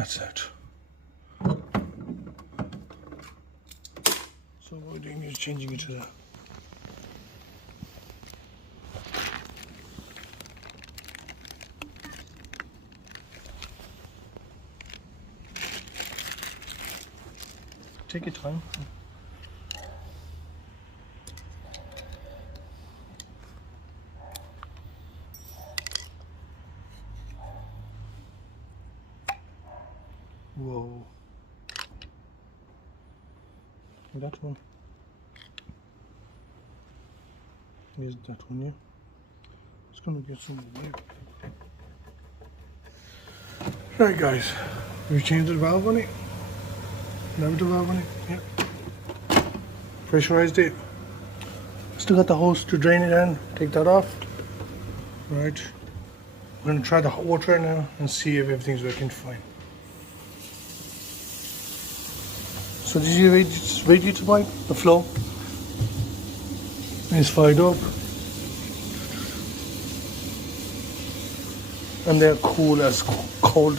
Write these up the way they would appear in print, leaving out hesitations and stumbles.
That's it. So what we're doing is changing it to the take your time. Whoa. That one. Here's that one, yeah. It's gonna get some weird. Right guys, we changed the valve on it. Diverter valve on it, yeah. Pressurized it. Still got the hose to drain it in, take that off. Right. We're gonna try the hot water right now and see if everything's working fine. So this is your radiator pipe, the flow. It's fired up. And they're cool as cold.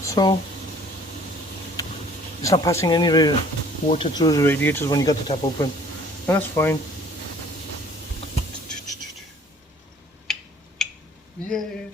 So it's not passing any water through the radiators when you got the tap open. And that's fine. Yeah.